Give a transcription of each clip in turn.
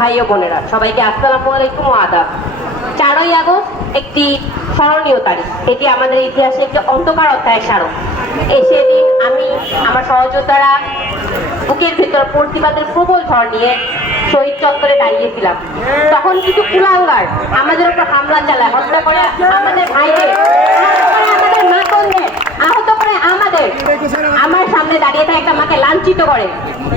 ভাই বোনেরা, সবাইকে আসসালামু আলাইকুম ও আদাব। চারই আগস্ট একটি স্মরণীয় তারিখ। এটি আমাদের ইতিহাসে একটি অন্ধকার অধ্যায় স্মারক। এ সেদিন আমি আমার সহযোদ্ধারা বুকের ভিতর প্রতিবাদের প্রবল ঝড় নিয়ে শহীদ চত্বরে দাঁড়িয়েছিলাম। তখন কিছু কুলাঙ্গার আমাদের উপর হামলা চালায় হত্যা করে আমাদের করে আমাদের মা আহত করে আমাদের। আমার সামনে দাঁড়িয়ে থাকা একটা মাকে লাঞ্ছিত করে।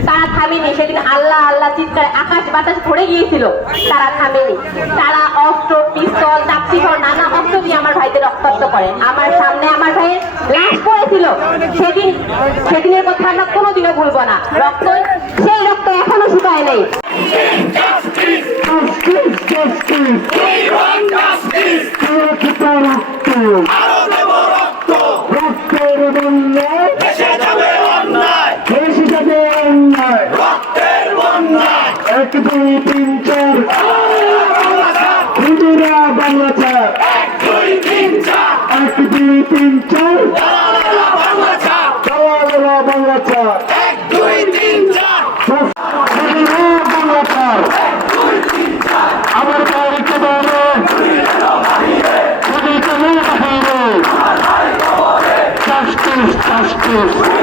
তারা থামেনি সেদিন আল্লাহ আল্লাহ চিৎকারে আকাশ বাতাস ভরে গিয়েছিল। তারা থামেনি। তারা অস্ত্র পিস্তল চাকরি সহ নানা অস্ত্র দিয়ে আমার ভাইদের রক্তাক্ত করে। আমার সামনে আমার ভাইয়ের লাশ পড়েছিল। সেদিন সেদিনের কথা আমরা কোনোদিনও ভুলবো না। রক্ত সেই রক্ত এখনও শুকায় নেই। Justice, justice, সুরক্ষিত রক্ত রক্তের বন্যায় ভেসে যাবে অন্যায় এক দুই তিন চার খুদিরা বাংলা চার এক দুই তিন চার Thank you.